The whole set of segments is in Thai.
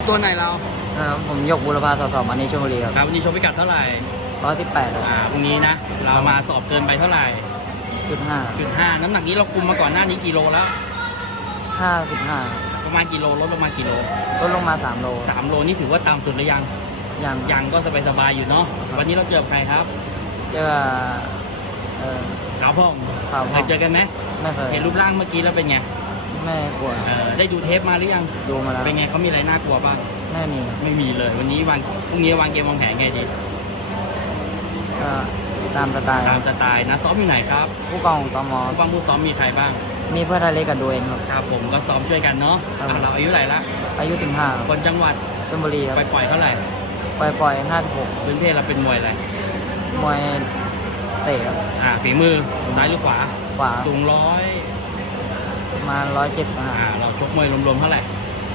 ำตัวไหนเราผมยกบุรพาสอบมาในชลบุรีครับวันนี้ชกพิกัดเท่าไหร่ 118ครับพรุ่งนี้นะเรามาสอบเกินไปเท่าไหร่ 0.5 น้ำหนักนี้เราคุมมาก่อนหน้านี้กี่โลแล้ว 55 ประมาณกี่โลลดลงมากี่โลลดลงมา3 โล 3 โลนี่ถือว่าตามสุดหรือยังยังก็สบายๆอยู่เนาะวันนี้เราเจอใครครับเจอสาวพ่องเคยเจอกันไหมไม่เคยเห็นรูปร่างเมื่อกี้แล้วเป็นไงไม่กลัวได้ดูเทปมาหรือยังดูมาแล้วเป็นไงเขามีอะไรน่ากลัวบ้างไม่มีเลยวันนี้พรุ่งนี้วางเกมวางแผนไงดีตามสไตล์นะซ้อมอยู่ไหนครับผู้กองตมผู้ซ้อมมีใครบ้างมีเพื่อนทะเลกับดูเองครับผมก็ซ้อมช่วยกันเนาะเราอายุไหนละอายุ15 คนจังหวัดชลบุรีครับปล่อยเท่าไหร่ปล่อย56 พื้นเพเราเป็นมวยอะไรมวยเตะครับฝีมือซ้ายหรือขวาสูงประมาณ175 เราชกมวยรวมๆเท่าไหร่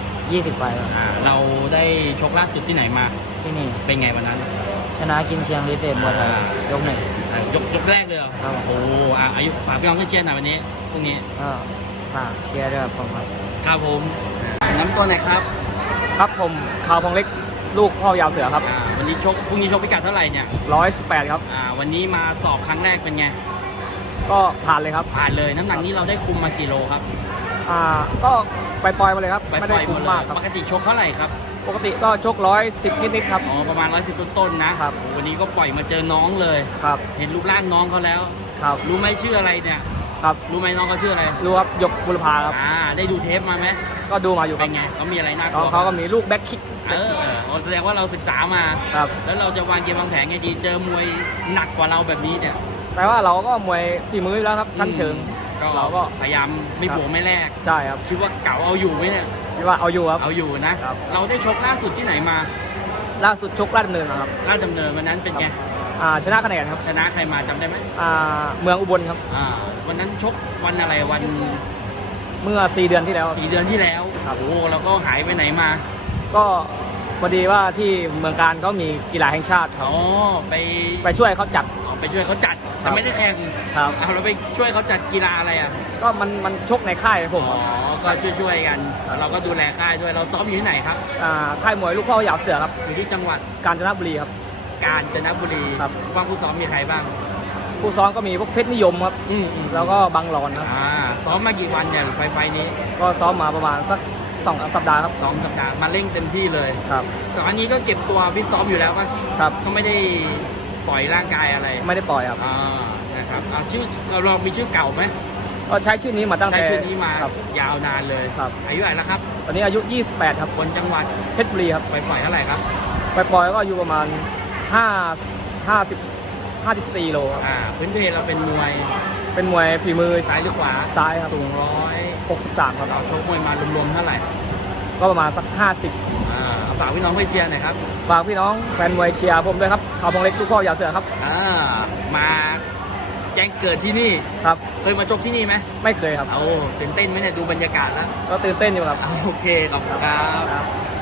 20ไปครับเราได้ชกล่าสุดที่ไหนมาที่นี่เป็นไงวันนั้นชนะกินเชียงฤทธิ์เดชมวยไทยยก1 ยกแรกเลยเหรอโอ้อายุฝากพี่น้องเชียร์หน่อยวันนี้พรุ่งนี้ฝากเชียร์ด้วยครับผมน้ำตัวไหนครับผมข่าวพงเล็กลูกพ่อยาวเสือครับวันนี้พรุ่งนี้ชกพิกัดเท่าไหร่เนี่ย 118ครับวันนี้มาสอบครั้งแรกเป็นไงก็ผ่านเลยครับผ่านเลยน้ำหนักนี้เราได้คุมมากี่โลครับก็ปล่อยมาเลยครับไม่ได้คุมมากปกติชกเท่าไหร่ครับปกติก็ชก110นิดๆครับประมาณ110ต้นๆนะครับวันนี้ก็ปล่อยมาเจอน้องเลยครับเห็นรูปร่างน้องเขาแล้วครับรู้ไหมชื่ออะไรเนี่ยครับรู้ไหมน้องเขาชื่ออะไรรู้ครับยกบุรพาครับได้ดูเทปมาไหมก็ดูมาอยู่เป็นไงเขามีอะไรน่ากลัวเขาก็มีลูกแบ็คคิกแสดงว่าเราศึกษามาครับแล้วเราจะวางเกมวางแผนไงดีเจอมวยหนักกว่าเราแบบนี้เนี่ยแต่ว่าเราก็มวยฝีมือแล้วครับชั้นเชิงเราก็พยายามไม่บวกไม่แลกใช่ครับคิดว่าเก่าเอาอยู่ไหมเนี่ยคิดว่าเอาอยู่ครับเอาอยู่นะเราได้ชกล่าสุดที่ไหนมาล่าสุดชกราชดำเนินครับราชดำเนินวันนั้นเป็นไงชนะคะแนนครับชนะใครมาจำได้ไหมเมืองอุบลครับวันนั้นชกวันอะไรวันเมื่อ4 เดือนที่แล้วโอ้เราก็หายไปไหนมาก็พอดีว่าที่เมืองการเขามีกีฬาแห่งชาติไปช่วยเขาจัดแต่ไม่ได้แข่งครับเราไปช่วยเขาจัดกีฬาอะไรก็มันชกในค่ายผมก็ช่วยกันเราก็ดูแลค่ายด้วยเราซ้อมอยู่ที่ไหนครับค่ายมวยลูกพ่อยาวเสือครับอยู่ที่จังหวัดกาญจนบุรีครับกาญจนบุรีครับว่างผู้ซ้อมมีใครบ้างผู้ซ้อมก็มีพวกเพชรนิยมครับแล้วก็บังหลอนครับซ้อมมากี่วันเนี่ยไฟนี้ก็ซ้อมมาประมาณสัก2 สัปดาห์ครับ 2 สัปดาห์มาเร่งเต็มที่เลยครับแต่อันนี้ก็เก็บตัวฟิตซ้อมอยู่แล้วป่ะครับก็ไม่ได้ปล่อยร่างกายอะไรไม่ได้ปล่อยครับนะครับชื่อเรามีชื่อเก่าไหมก็ใช้ชื่อนี้มาตั้งแต่ใช้ชื่อนี้มายาวนานเลยครับอายุเท่าไหร่แล้วครับตอนนี้อายุ28ครับคนจังหวัดเพชรบุรีครับปล่อยเท่าไหร่ครับปล่อยก็อยู่ประมาณ54 โลพื้นเพเราเป็นมวยฝีมือซ้ายหรือขวาซ้ายครับสูง 163ครับเราชกมวยมารวมๆเท่าไหร่ก็ประมาณสัก50 ฝากพี่น้องให้เชียร์หน่อยครับฝากพี่น้องแฟนมวยเชียร์ผมด้วยครับข่าวพงเล็กลูกพ่อยาวเสือครับมาแจ้งเกิดที่นี่ครับเคยมาชกที่นี่ไหมไม่เคยครับตื่นเต้นไหมเนี่ยดูบรรยากาศแล้วก็ตื่นเต้นอยู่ครับโอเคขอบคุณครับ